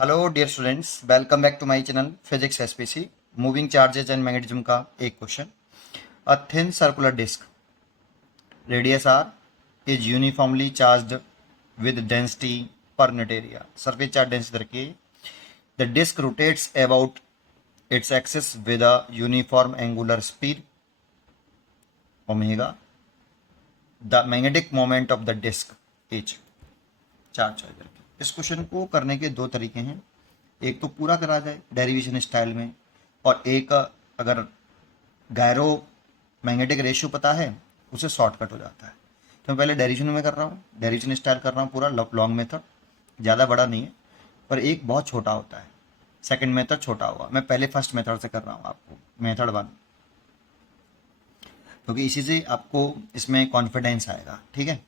Hello dear students, welcome back to my channel physics SPC. Moving charges and magnetism का एक question. A thin circular disc radius R is uniformly charged with density per unit area. Surface charge density रखिए। The disc rotates about its axis with a uniform angular speed omega. The magnetic moment of the disc is charge. इस question को करने के दो तरीके हैं। एक तो पूरा करा जाए डेरिवेशन स्टाइल में, और एक अगर गायरो मैग्नेटिक रेशियो पता है उसे शॉर्टकट हो जाता है। तो मैं पहले डेरिवेशन में कर रहा हूँ, डेरिवेशन स्टाइल कर रहा हूँ पूरा लॉन्ग मेथड। ज़्यादा बड़ा नहीं है, पर एक बहुत छोटा होता है। सेकंड मेथड छोटा होगा। मैं पहले फर्स्ट मेथड से कर रहा हूँ आपको, मेथड 1, क्योंकि इसी से आपको इसमें कॉन्फिडेंस आएगा। ठीक है,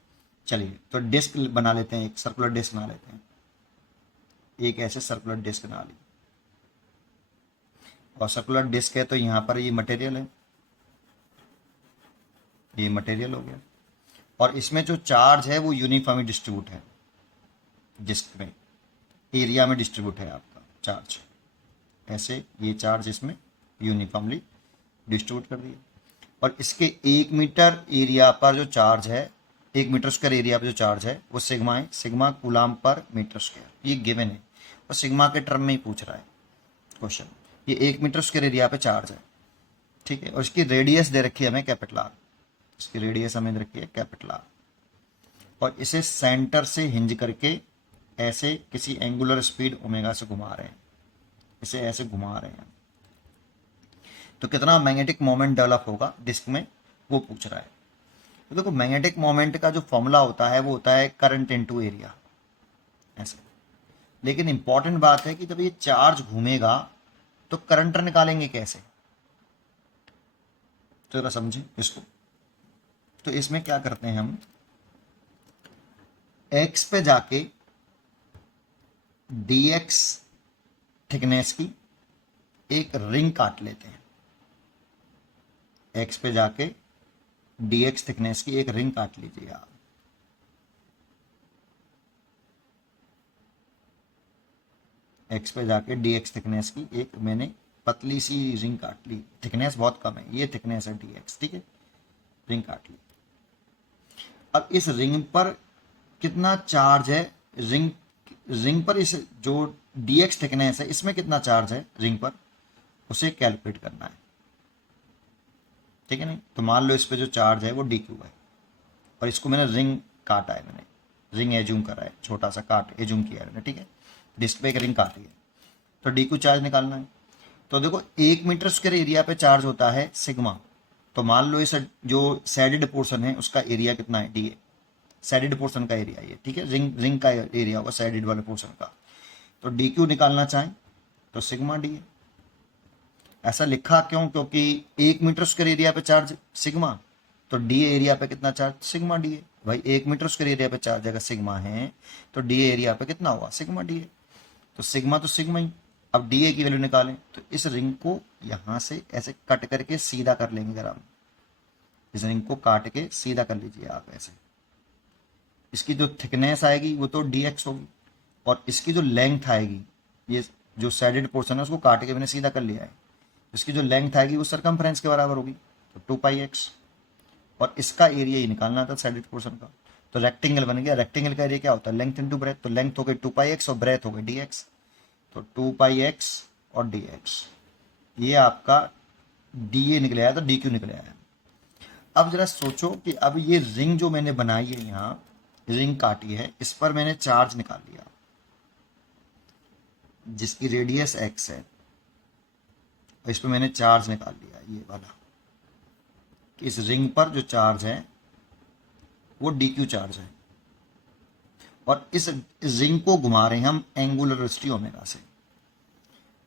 चलिए तो डिस्क बना लेते हैं, एक सर्कुलर डिस्क बना लेते हैं। एक ऐसे सर्कुलर डिस्क बना ली, और सर्कुलर डिस्क है तो यहाँ पर ये मटेरियल है, ये मटेरियल हो गया। और इसमें जो चार्ज है वो यूनिफॉर्मली डिस्ट्रीब्यूट है, डिस्क में एरिया में डिस्ट्रीब्यूट है आपका चार्ज। ऐसे ये चार्ज इसमें यूनिफॉर्मली डिस्ट्रीब्यूट कर दिया। और इसके 1 मीटर एरिया पर जो चार्ज है, 1 मीटर स्क्वायर एरिया पर जो चार्ज है वो सिग्मा है, सिग्मा कूलाम पर मीटर स्क्वायर, ये गिवन है। और सिग्मा के टर्म में ही पूछ रहा है क्वेश्चन। ये 1 मीटर स्क्वायर एरिया पे चार्ज है, ठीक है। और इसकी रेडियस दे रखी है हमें कैपिटल आर, इसकी रेडियस हमें दे रखी है कैपिटल आर। और इसे सेंटर से हिंज करके ऐसे किसी एंगुलर स्पीड ओमेगा से घुमा रहे हैं, इसे ऐसे घुमा रहे हैं। तो कितना मैग्नेटिक मोमेंट डेवलप होगा डिस्क में, वो पूछ रहा है। तो देखो, मैग्नेटिक मोमेंट का जो फॉर्मूला होता है वो होता है करंट इनटू एरिया, ऐसे। लेकिन इंपॉर्टेंट बात है कि जब ये चार्ज घूमेगा तो करंट निकालेंगे कैसे, तो जरा समझें इसको। तो इसमें क्या करते हैं हम, एक्स पे जाके dx थिकनेस की एक रिंग काट लेते हैं। एक्स पे जाके dx थिकनेस की एक रिंग काट लीजिए आप। एक्स पे जाके dx थिकनेस की एक मैंने पतली सी रिंग काट ली, थिकनेस बहुत कम है, ये थिकनेस है dx, ठीक है। रिंग काट ली। अब इस रिंग पर कितना चार्ज है, रिंग रिंग पर इस जो dx थिकनेस है इसमें कितना चार्ज है रिंग पर, उसे कैलकुलेट करना है, ठीक है। नहीं तो मान लो इस पे जो चार्ज है वो dq है, और इसको मैंने रिंग काटा है, मैंने रिंग एज्यूम करा है, छोटा सा काट एज्यूम किया है मैंने, ठीक है। डिस्क पे एक रिंग काटी है, तो dq चार्ज निकालना है। तो देखो, 1 मीटर स्क्वायर एरिया पे चार्ज होता है सिग्मा। तो मान लो इस जो सैडेड पोर्शन है उसका एरिया कितना है, डी। सैडेड पोर्शन का एरिया ये, ठीक है। रिंग रिंग का एरिया होगा सैडेड वाले पोर्शन का। तो डी क्यू निकालना चाहें तो सिग्मा डी है। ऐसा लिखा क्यों, क्योंकि 1 मीटर स्क्वायर एरिया पे चार्ज सिग्मा, तो डी एरिया पे कितना चार्ज, सिग्मा डी है। भाई 1 मीटर स्क्वायर एरिया पे चार्ज अगर सिग्मा है तो डी एरिया पे कितना होगा, सिग्मा डी है। तो सिग्मा तो सिग्मा ही। अब डी ए की वैल्यू निकालें तो इस रिंग को यहां से ऐसे कट करके सीधा कर लेंगे। अगर हम इस रिंग को काट के सीधा कर लीजिए आप ऐसे, इसकी जो थिकनेस आएगी वो तो डी एक्स होगी, और इसकी जो लेंथ आएगी, ये जो साइडेड पोर्शन है उसको काट के मैंने सीधा कर लिया है, इसकी जो लेंथ आएगी वो सरकमफ्रेंस के बराबर होगी, तो 2πx। और इसका एरिया ही निकालना था साइडेड पोर्शन का। तो रेक्टेंगल बन गया। रेक्टेंगल का एरिया क्या होता है, लेंथ इंटू ब्रेथ। तो लेंथ हो गई 2πx और ब्रेथ हो गई dx। तो 2πx और dx, ये आपका dA निकले आया, तो dq निकले आया। अब जरा सोचो कि अब ये रिंग जो मैंने बनाई है, यहाँ रिंग काटी है, इस पर मैंने चार्ज निकाल लिया जिसकी रेडियस x है, और इस पर मैंने चार्ज निकाल लिया ये वाला, कि इस रिंग पर जो चार्ज है वो dq चार्ज है। और इस रिंग को घुमा रहे हैं हम एंगुलर वेलोसिटी ओमेगा से।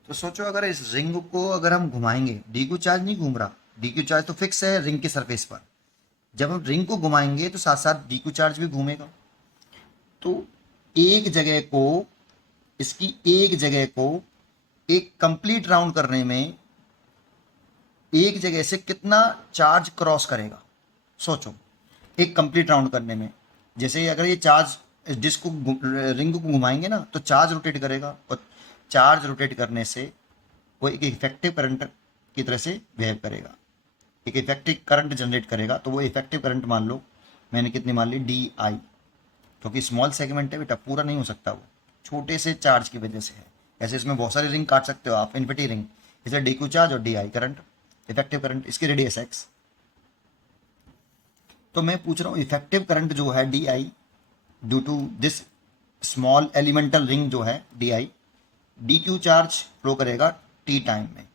तो सोचो, अगर इस रिंग को अगर हम घुमाएंगे, dq चार्ज नहीं घूम रहा, dq चार्ज तो फिक्स है रिंग के सरफेस पर। जब हम रिंग को घुमाएंगे तो साथ साथ dq चार्ज भी घूमेगा। तो एक जगह को, इसकी एक जगह को एक कंप्लीट राउंड करने में एक जगह से कितना चार्ज क्रॉस करेगा, सोचो। एक कंप्लीट राउंड करने में, जैसे अगर ये चार्ज इस डिस्क को रिंग को घुमाएंगे ना तो चार्ज रोटेट करेगा, और चार्ज रोटेट करने से वो एक इफेक्टिव करंट की तरह से बिहेव करेगा, एक इफेक्टिव करंट जनरेट करेगा। तो वो इफेक्टिव करंट मान लो मैंने कितनी मान ली, डी आई, क्योंकि स्मॉल सेगमेंट है बेटा, पूरा नहीं हो सकता, वो छोटे से चार्ज की वजह से है। ऐसे इसमें बहुत सारी रिंग काट सकते हो आप, इन्फिनिटी रिंग, इसे डी क्यू चार्ज और D I current, effective current, इसकी रेडियस एक्स। तो मैं पूछ रहा हूँ इफेक्टिव करंट जो है D I due to this small elemental ring जो है D I, D Q charge flow करेगा टी टाइम में।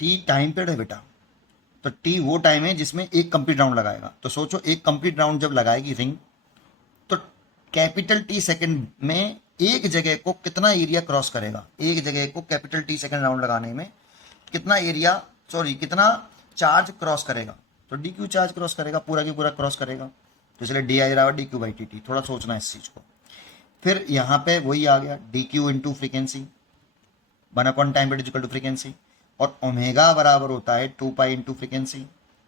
टी टाइम पीरियड है बेटा, तो टी वो टाइम है जिसमें एक कंप्लीट राउंड लगाएगा। तो सोचो एक कंप्लीट राउंड जब लगाएगी रिंग, तो कैपिटल टी सेकंड में एक जगह को कितना एरिया क्रॉस करेगा, एक जगह को कैपिटल टी सेकंड राउंड लगाने में कितना एरिया, सॉरी कितना चार्ज क्रॉस करेगा। तो डी क्यू चार्ज क्रॉस करेगा, पूरा की पूरा क्रॉस करेगा, तो इसलिए डी आई रहा D Q by T T. थोड़ा सोचना है इस चीज को। फिर यहाँ पे वही आ गया D Q into frequency, 1 time equal to frequency, और ओमेगा बराबर होता है 2 पाई इंटू फ्रीक्वेंसी।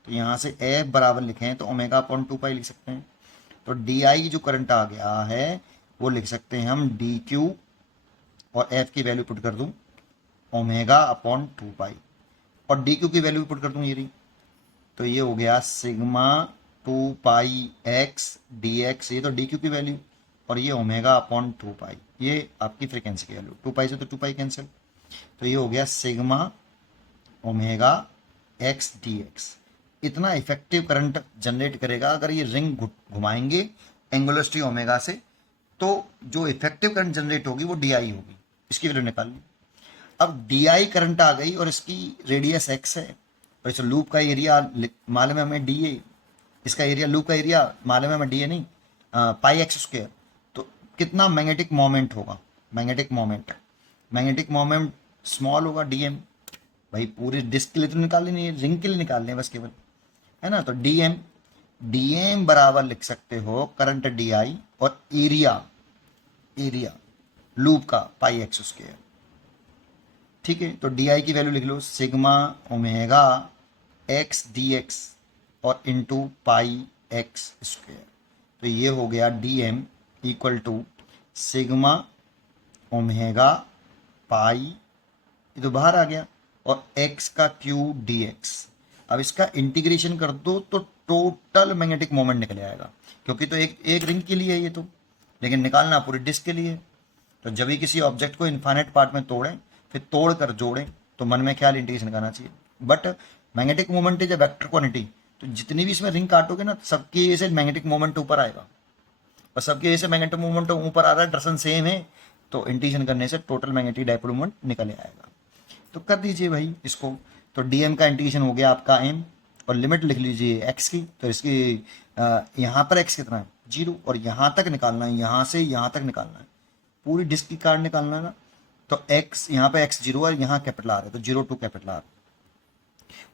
तो यहाँ से एफ बराबर लिखें तो ओमेगा अपॉन 2 पाई लिख सकते हैं। तो डी आई जो करंट आ गया है वो लिख सकते हैं हम डी क्यू, और एफ की वैल्यू पुट कर दूं ओमेगा अपॉन 2 पाई, और डी क्यू की वैल्यू पुट कर दूं ये रही। तो ये हो गया सिग्मा 2 पाई एक्स डी एक्स, ये तो डी क्यू की वैल्यू, और ये ओमेगा अपॉन 2 पाई, ये आपकी फ्रीक्वेंसी की वैल्यू। 2 पाई से तो 2 पाई कैंसिल, तो ये हो गया sigma omega X D x. इतना इफेक्टिव करंट जनरेट करेगा अगर ये रिंग घुमाएंगे एंगुलर वेलोसिटी ओमेगा से, तो जो इफेक्टिव करंट जनरेट होगी वो डी आई होगी। इसकी वैल्यू निकाल ली। अब डी आई करंट आ गई और इसकी रेडियस एक्स है, और इस लूप का एरिया मालूम है हमें डी ए, इसका एरिया लूप का एरिया मालूम है हमें डी ए नहीं, पाई एक्स स्क्वायर। तो कितना मैग्नेटिक मोमेंट होगा, मैग्नेटिक मोमेंट स्मॉल होगा डी एम। भाई पूरी डिस्क के लिए तो निकालनी नहीं है, रिंग के लिए निकालने है बस केवल, है ना। तो डी एम बराबर लिख सकते हो करंट डी आई और एरिया लूप का पाई एक्स स्क्वायर। ठीक है, तो डी आई की वैल्यू लिख लो sigma omega X D X और इंटू पाई एक्स स्क्वायर। तो ये हो गया D M equal to sigma omega pi, ये तो बाहर आ गया, और x का क्यू डी एक्स। अब इसका इंटीग्रेशन कर दो तो टोटल मैग्नेटिक मोमेंट निकल आएगा, क्योंकि तो एक रिंग के लिए है ये तो, लेकिन निकालना पूरी डिस्क के लिए। तो जब भी किसी ऑब्जेक्ट को इन्फाइनाइट पार्ट में तोड़ें फिर तोड़ कर जोड़ें तो मन में ख्याल इंटीग्रेशन करना चाहिए। But magnetic moment is a vector quantity, तो जितनी भी इसमें रिंग काटोगे ना सबकी वजह से मैग्नेटिक मोमेंट ऊपर आएगा, और सबकी वजह से मैग्नेटिक मोमेंट ऊपर आ रहा है, डायरेक्शन सेम है, तो इंटीग्रेशन करने से टोटल मैग्नेटिक डाइपोल मोमेंट निकल आएगा। तो कर दीजिए भाई इसको। तो डीएम का इंटीग्रेशन हो गया आपका एम, और लिमिट लिख लीजिए एक्स की। तो इसकी यहाँ पर एक्स कितना है 0, और यहाँ तक निकालना है, यहाँ से यहाँ तक निकालना है, पूरी डिस्क की कार्ड निकालना है ना। तो एक्स यहाँ पे एक्स 0 और यहाँ कैपिटल आर है, तो 0 टू कैपिटल आर।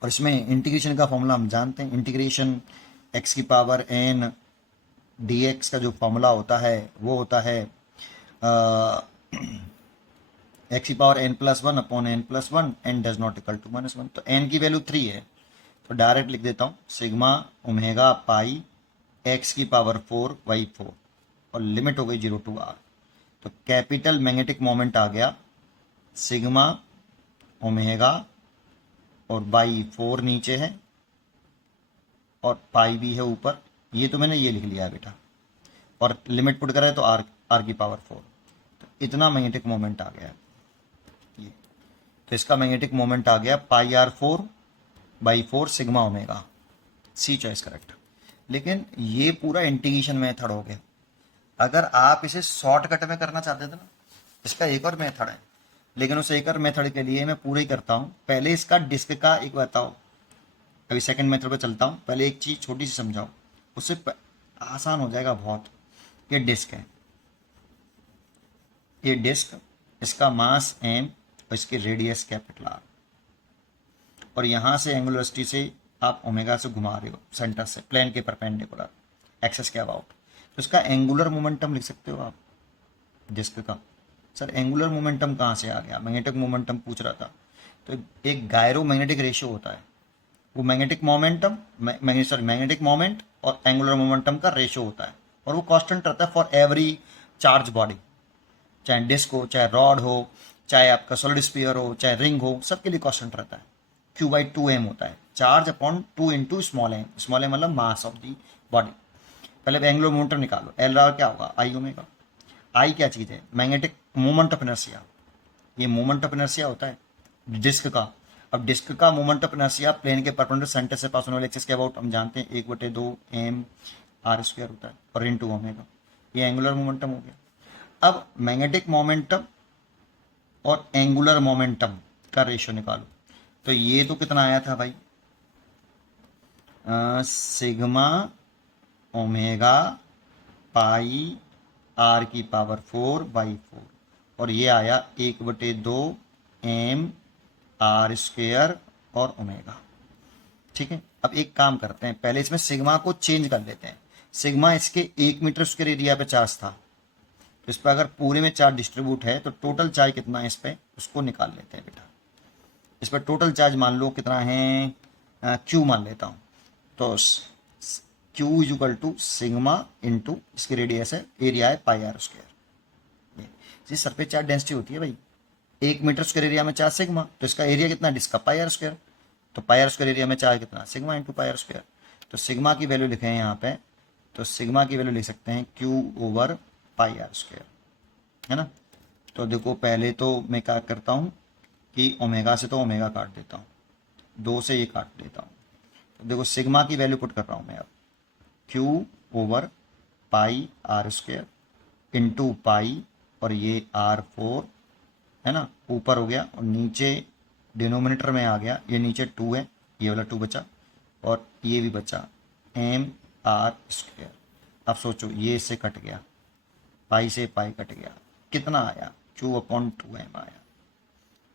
और इसमें इंटीग्रेशन का फॉर्मूला हम जानते हैं, इंटीग्रेशन एक्स की पावर एन डी एक्स का जो फॉर्मूला होता है वो होता है एक्स की power n plus 1 upon n plus 1, n does not equal to -1। तो n की वैल्यू 3 है, तो डायरेक्ट लिख देता हूँ सिग्मा ओमेगा पाई x की पावर 4 बाई 4, और लिमिट हो गई 0 टू r। तो कैपिटल मैग्नेटिक मोमेंट आ गया सिग्मा ओमेगा, और बाई 4 नीचे है और पाई भी है ऊपर, ये तो मैंने ये लिख लिया है बेटा, और लिमिट पुट करें तो r की पावर 4। तो इतना मैग्नेटिक मोमेंट आ गया ये। तो इसका मैग्नेटिक मोमेंट आ गया pi R 4 by 4 sigma omega, C choice correct. लेकिन ये पूरा इंटीग्रेशन मेथड हो गया। अगर आप इसे शॉर्टकट में करना चाहते थे ना, इसका एक और मेथड है, लेकिन उस एक और मेथड के लिए मैं पूरा ही करता हूँ। पहले इसका डिस्क का एक बताओ, अभी सेकंड मेथड पे चलता हूँ। पहले एक चीज़ छोटी सी समझाओ, उससे आसान हो जाएगा बहुत। ये डिस्क है, ये डिस्क, इसका मास m और इसकी रेडियस कैपिटल R, और यहाँ से एंगुलर वेलोसिटी से आप ओमेगा से घुमा रहे हो सेंटर से प्लेन के परपेंडिकुलर एक्सेस के अबाउट। तो इसका एंगुलर मोमेंटम लिख सकते हो आप डिस्क का। सर एंगुलर मोमेंटम कहाँ से आ गया, मैग्नेटिक मोमेंटम पूछ रहा था। तो एक गायरो मैग्नेटिक रेशियो होता है, वो मैग्नेटिक मोमेंटम मैग्नेटिक मोमेंट और एंगुलर मोमेंटम का रेशियो होता है, और वो कांस्टेंट रहता है फॉर एवरी चार्ज बॉडी, चाहे डिस्क हो, चाहे रॉड हो, चाहे आपका सॉलिड स्फीयर हो, चाहे रिंग हो, सबके लिए कांस्टेंट रहता है। Q/2m होता है, charge upon 2 into small M, small M मतलब मास ऑफ दी बॉडी। पहले एंगुलर मोमेंटम निकालो, एल आर क्या होगा, आई ओमेगा। आई क्या चीज़ है, मैग्नेटिक मोमेंट ऑफ इनर्शिया, ये मोमेंट ऑफ इनर्शिया होता है डिस्क का। अब डिस्क का मोमेंट ऑफ इनर्शिया प्लेन के परपेंडिकुलर सेंटर से पास होने वाले एक्सिस के अबाउट हम जानते हैं 1/2 m r² होता है और इनटू ओमेगा, ये एंगुलर मोमेंटम हो गया। अब मैग्नेटिक मोमेंटम और एंगुलर मोमेंटम का रेशियो निकालो, तो ये तो कितना आया था भाई, सिग्मा ओमेगा पाई r⁴/4, और ये आया 1/2 m r² और ओमेगा। ठीक है, अब एक काम करते हैं, पहले इसमें सिग्मा को चेंज कर लेते हैं। सिग्मा इसके 1 मीटर स्क्वायर एरिया पे चार्ज था, तो इस पर अगर पूरे में चार्ज डिस्ट्रीब्यूट है तो टोटल चार्ज कितना है इस पर, उसको निकाल लेते हैं बेटा। इस पर टोटल चार्ज मान लो कितना है, Q मान लेता हूँ, तो Q = सिग्मा इंटू इसकी रेडियस है, एरिया है πr²। ये सरफेस चार्ज डेंसिटी होती है भाई, 1 मीटर स्क्वायर एरिया में चार्ज सिग्मा, तो इसका एरिया कितना डिस्क का πr², तो πr² एरिया में चार्ज कितना, सिग्मा इंटू πr²। तो सिग्मा की वैल्यू लिखे हैं यहाँ पे, तो सिग्मा की वैल्यू लिख सकते हैं Q/πr², है ना। तो देखो पहले तो मैं क्या करता हूँ कि ओमेगा से तो ओमेगा काट देता हूँ, 2 से ये काट देता हूँ, तो देखो सिग्मा की वैल्यू पुट कर रहा हूँ मैं अब, Q/πr² इंटू पाई, और ये r4 है ना, ऊपर हो गया और नीचे डिनोमिनेटर में आ गया, ये नीचे 2 है, ये वाला 2 बचा और ये भी बचा mr²। अब सोचो ये इससे कट गया, पाई से पाई कट गया, कितना आया, Q/2m आया।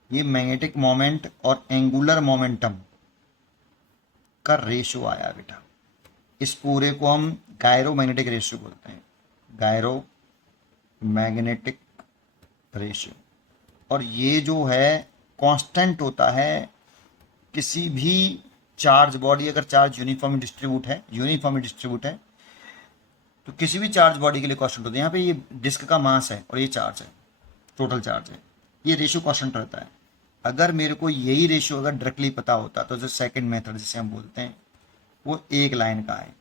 ये मैग्नेटिक मोमेंट और एंगुलर मोमेंटम का रेशियो आया बेटा। इस पूरे को हम गायरो मैग्नेटिक रेशियो बोलते हैं, गायरो मैग्नेटिक रेशियो। और ये जो है कांस्टेंट होता है किसी भी चार्ज बॉडी, अगर चार्ज यूनिफॉर्म डिस्ट्रीब्यूट है तो किसी भी चार्ज बॉडी के लिए कांस्टेंट होता है। यहाँ पे ये डिस्क का मास है और ये चार्ज है, टोटल चार्ज है, ये रेशियो कांस्टेंट रहता है। अगर मेरे को यही रेशियो अगर डायरेक्टली पता होता तो जो सेकंड मेथड जिसे हम बोलते हैं वो एक लाइन का है।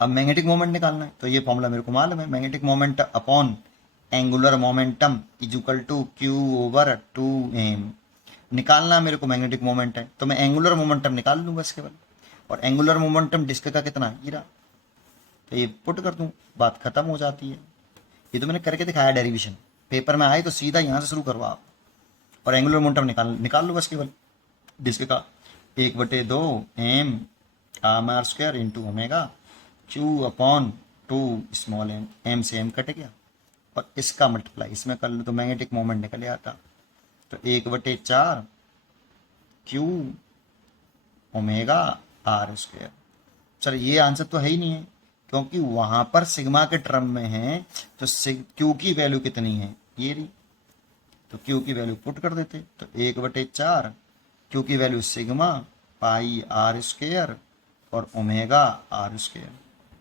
अब मैग्नेटिक मोमेंट निकालना है, तो ये फॉर्मूला मेरे को मालूम है, magnetic moment upon angular momentum = Q/2m। निकालना मेरे को मैग्नेटिक मोमेंट है, तो मैं एंगुलर मोमेंटम निकाल लूँगा इसके बाद, और एंगुलर मोमेंटम डिस्क का कितना है, ये रहा, तो ये पुट कर दूँ, बात खत्म हो जाती है। ये तो मैंने करके दिखाया डेरिवेशन, पेपर में आए तो सीधा यहाँ से शुरू करवा आप, और एंगुलर मोमेंटम निकाल लो बस केवल डिस्क का, 1/2 m r² into omega Q/2 small m, m से m कट गया, और इसका मल्टीप्लाई इसमें कर लो तो मैग्नेटिक मोमेंट निकल आता, तो 1/4 Q ओमेगा r²। सर ये आंसर तो है ही नहीं है, क्योंकि वहां पर सिग्मा के टर्म में है, तो Q की वैल्यू कितनी है, ये रही, तो Q की वैल्यू पुट कर देते, तो 1/4 Q की वैल्यू सिग्मा पाई r² और ओमेगा r²,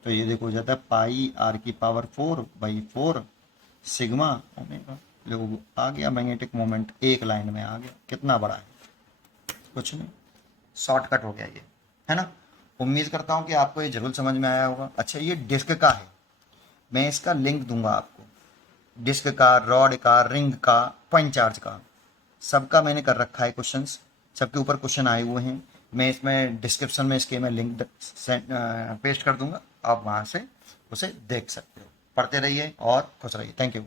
तो ये देखो हो जाता है πr⁴/4 सिग्मा ओमेगा। देखो आ गया मैग्नेटिक मोमेंट, एक लाइन में आ गया, कितना बड़ा है, कुछ नहीं, शॉर्टकट हो गया ये, है ना। उम्मीद करता हूँ कि आपको ये जरूर समझ में आया होगा। अच्छा ये डिस्क का है, मैं इसका लिंक दूंगा आपको, डिस्क का, रॉड का, रिंग का, पॉइंट चार्ज का, सबका मैंने कर रखा है क्वेश्चंस, सबके ऊपर क्वेश्चन आए हुए हैं। मैं इसमें डिस्क्रिप्शन में इसके मैं लिंक पेस्ट कर दूंगा, आप वहाँ से उसे देख सकते हो। पढ़ते रहिए और खुश रहिए। Thank you.